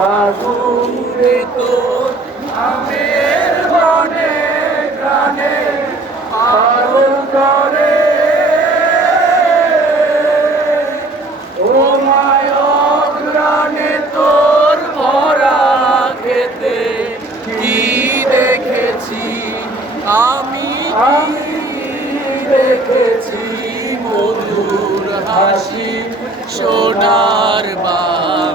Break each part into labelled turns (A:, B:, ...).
A: ফাগুন তোর আমের বনে প্রাণে পাগল করে। ও রানে তোর ভরা খেতে কি দেখেছি? আমি দেখেছি? মধুর হাসি, সোনার বাংলা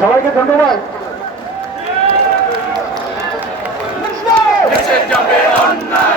B: সবাইকে ধন্যবাদ। যাবে অন্যায়